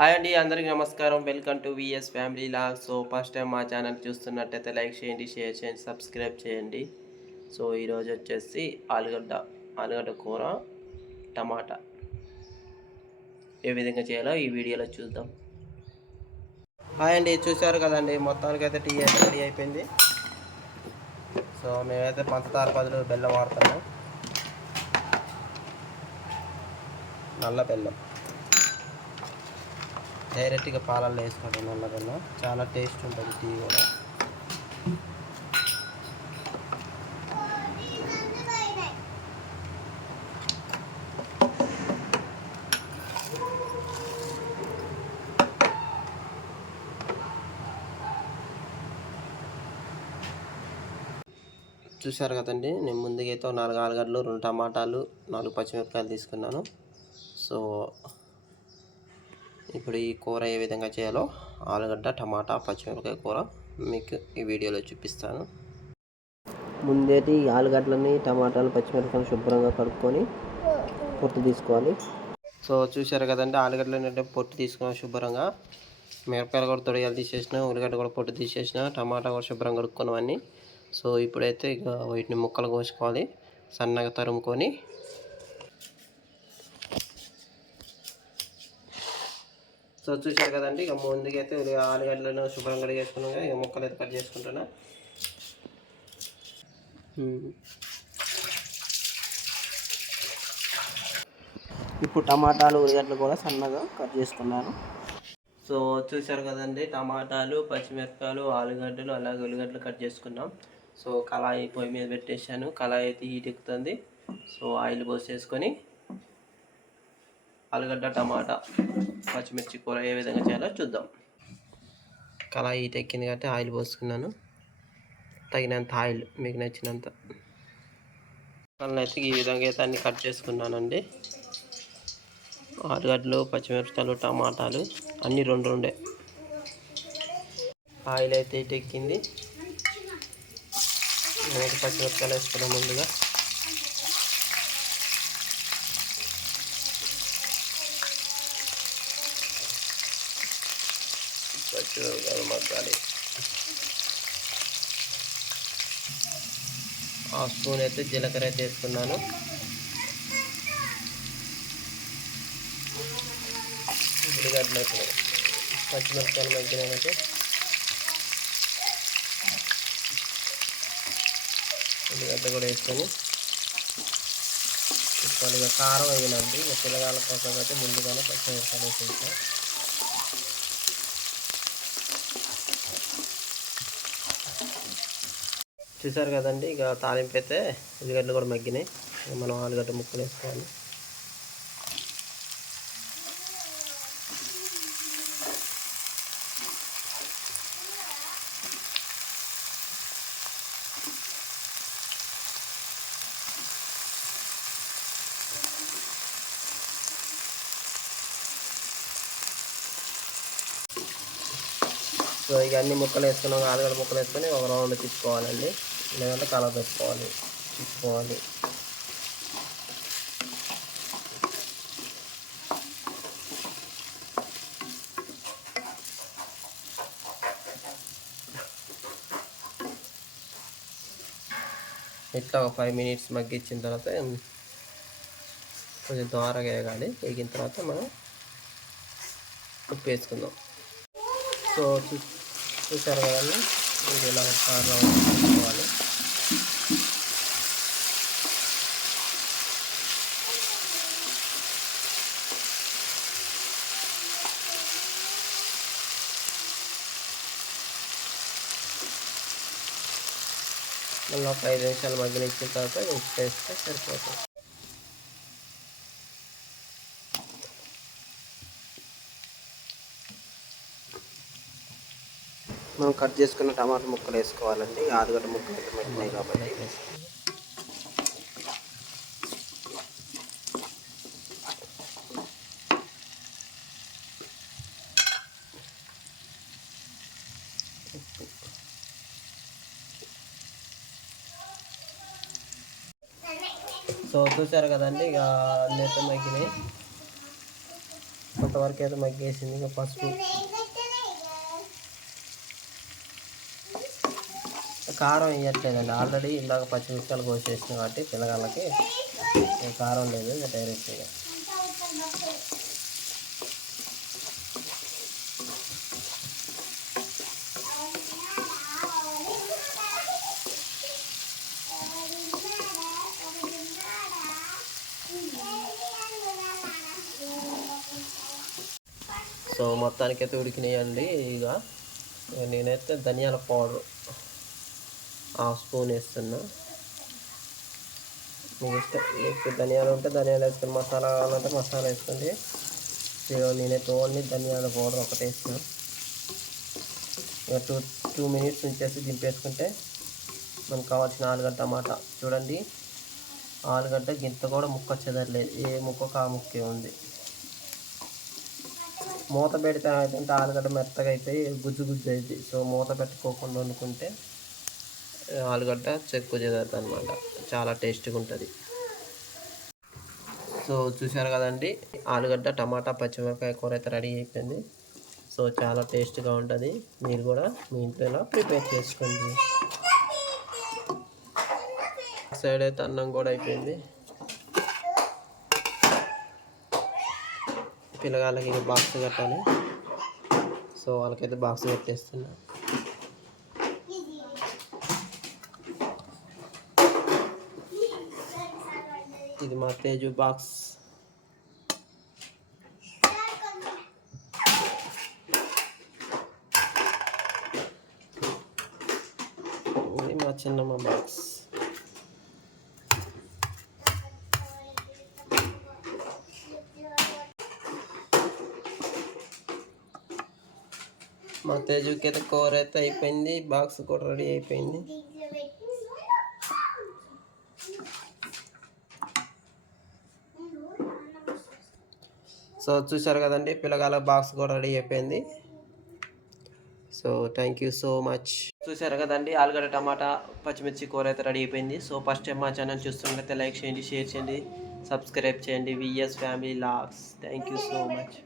Hi అండి అందరికీ నమస్కారం. Welcome to VS family vlog so first time మా ఛానల్ చూస్తున్నట్టయితే లైక్ చేయండి షేర్ చేయండి సబ్స్క్రైబ్ చేయండి. సో ఈరోజు వచ్చేసి ఆలుగడ్డ ఆలుగడ్డ కూర టమాటా. ఏ విధంగా చేయాలో ఈ వీడియోలో చూద్దాం. హాయ్ అండి చూశారు కదండి మొత్తానికి అయితే టీ అయితే రెడీ అయిపోయింది. సో మేమైతే పంచదార బదులు బెల్లం వాడతాము నల్ల బెల్లం. డైరెక్ట్గా పాలల్లో వేసుకోవడం నల్ల చాలా టేస్ట్ ఉంటుంది టీ కూడా. చూశారు కదండి నేను ముందుకైతే అయితే నాలుగు ఆలుగడ్డలు రెండు టమాటాలు నాలుగు పచ్చిమిరపకాయలు తీసుకున్నాను. సో ఇప్పుడు ఈ కూర ఏ విధంగా చేయాలో ఆలుగడ్డ టమాటా పచ్చిమిరపకాయ కూర మీకు ఈ వీడియోలో చూపిస్తాను. ముందేటి ఈ ఆలుగడ్డలని టమాటాలు పచ్చిమిరపకాయలు శుభ్రంగా కడుక్కొని పొట్టు తీసుకోవాలి. సో చూశారు కదండి ఆలుగడ్డలు ఏంటంటే పొట్టు తీసుకున్నాం శుభ్రంగా మిరపకాయలు కూడా తొడియాలు తీసేసిన ఉల్లిగడ్డ కూడా పొట్టు తీసేసిన టమాటా కూడా శుభ్రంగా కడుక్కున్నవన్నీ. సో ఇప్పుడైతే ఇక వీటిని ముక్కలు కోసుకోవాలి సన్నగా తరుముకొని సో చూశారు కదండి ఇక ముందుకైతే ఆలుగడ్డలను శుభ్రంగా కడిగేసుకున్నాం కదా ఇక ముక్కలు అయితే కట్ చేసుకుంటున్నా. ఇప్పుడు టమాటాలు ఉల్లిగడ్డలు కూడా సన్నగా కట్ చేసుకున్నాను. సో చూశారు కదండి టమాటాలు పచ్చిమిరపకాయలు ఆలుగడ్డలు అలాగే ఉల్లిగడ్డలు కట్ చేసుకున్నాం. సో కళాయి పొయ్యి మీద పెట్టేశాను కళాయి అయితే హీట్ ఎక్కుతుంది. సో ఆయిల్ పోసేసుకొని ఆలుగడ్డ టమాటా పచ్చిమిర్చి కూర ఏ విధంగా చేయాలో చూద్దాం. కళాయి హీట్ ఎక్కింది కాబట్టి ఆయిల్ పోసుకున్నాను. తగినంత ఆయిల్ మీకు నచ్చినంత. అయితే ఈ విధంగా అయితే అన్ని కట్ చేసుకున్నానండి. ఆలుగడ్డలు పచ్చిమిరపకాయలు టమాటాలు అన్నీ రెండు రెండే. ఆయిల్ అయితే ఇటు ఎక్కింది. పచ్చిమిరపకాయలు వేసుకున్నాం ముందుగా. పచ్చిమిరపకాయలు ఆ స్పూన్ అయితే జీలకర్ర అయితే వేసుకున్నాను. ఉల్లిగడ్డలు అయితే పచ్చిమిరపకాయలు మగ్గినాయంటే ఉల్లిగడ్డ కూడా వేసుకొని ఇప్పుడు కారం వేయనండి. ఇక పిల్లగాల కోసం అయితే ముందుగానే పచ్చిమిరపకాయలు వేసేస్తాను చూసారు కదండి ఇక తాలింపు అయితే ఉల్లిగడ్డలు కూడా మగ్గినాయి. మనం ఆలుగడ్డ ముక్కలు వేసుకోవాలి. సో ఇక అన్ని ముక్కలు వేసుకున్నాం ఆలుగడ్డ ముక్కలు వేసుకొని ఒక రౌండ్ తిప్పుకోవాలండి లేదంటే కలర్ పెట్టుకోవాలి తిప్పుకోవాలి ఇట్లా ఒక ఫైవ్ మినిట్స్ మగ్గించిన తర్వాత కొంచెం దోరగా వేగాలి. వేగిన తర్వాత మనం ఉప్పు వేసుకుందాం సో చూసారు కదండి? ఇది ఇలా కారణం వేసుకోవాలి మళ్ళీ ఒక ఐదు నిమిషాలు మగ్గనిచ్చిన తర్వాత ఉప్పు వేస్తే సరిపోతుంది. మనం కట్ చేసుకున్న టమాటా ముక్కలు వేసుకోవాలండి. ఆలుగడ్డ ముక్కలు అయితే మగ్గినాయి కాబట్టి. సో చూసారు కదండి ఇక అన్నీ అయితే మగ్గినాయి. కొంతవరకు అయితే మగ్గేసింది ఇంకా పసుపు. కారం వేయట్లేదండి ఆల్రెడీ ఇందాక పచ్చిమిరపకాయలు కోసేసిన కాబట్టి పిల్లగాళ్ళకి కారం లేదు డైరెక్ట్గా సో మొత్తానికి అయితే ఉడికినాయండి ఇక. ఇక నేనైతే ధనియాల పౌడర్ హాఫ్ స్పూన్ వేస్తున్నా. మీకు ఇష్టం మీకు ధనియాలు ఉంటే ధనియాలు వేసుకొని మసాలా కావాలంటే మసాలా వేసుకోండి. ఇక నేనైతే ఓన్లీ ధనియాల పౌడర్ ఒకటి వేస్తాను ఇక టూ టూ మినిట్స్ ఉంచేసి దింపేసుకుంటే మనకు కావాల్సిన ఆలుగడ్డ టమాటా చూడండి. ఆలుగడ్డ గింత కూడా ముక్క చెదరలేదు ఏ ముక్క కా ముక్కే ఉంది. మూత పెడితే ఏంటంటే ఆలుగడ్డ మెత్తగా అయిపోయి గుజ్జు గుజ్జు అవుతుంది సో మూత పెట్టుకోకుండా వండుకుంటే ఆలుగడ్డ చెక్కు చెదరదు అనమాట చాలా టేస్ట్గా ఉంటుంది. సో చూసారు కదండి ఆలుగడ్డ టమాటా పచ్చిమిరపకాయ కూర అయితే రెడీ అయిపోయింది. సో చాలా టేస్ట్గా ఉంటుంది. మీరు కూడా మీ ఇంట్లో ఇలా ప్రిపేర్ చేసుకోండి. సైడ్ అయితే అన్నం కూడా అయిపోయింది. పిల్లగాళ్ళకి ఇంకా బాక్స్ కట్టాలి. సో వాళ్ళకైతే బాక్స్ కట్టేస్తున్నా ఇది మా తేజు బాక్స్. ఇది మా చిన్నమ్మ బాక్స్. మా తేజుకి అయితే కూర అయితే అయిపోయింది బాక్స్ కూడా రెడీ అయిపోయింది. సో చూసారు కదండి పిల్లగాల బాక్స్ కూడా రెడీ అయిపోయింది. So thank you so much చూసారు కదండి ఆలుగడ్డ టమాటా పచ్చిమిర్చి కూర అయితే రెడీ అయిపోయింది. సో ఫస్ట్ టైం మా ఛానల్ చూస్తున్నట్లయితే లైక్ చేయండి షేర్ చేయండి సబ్స్క్రైబ్ చేయండి. VS family vlogs thank you so much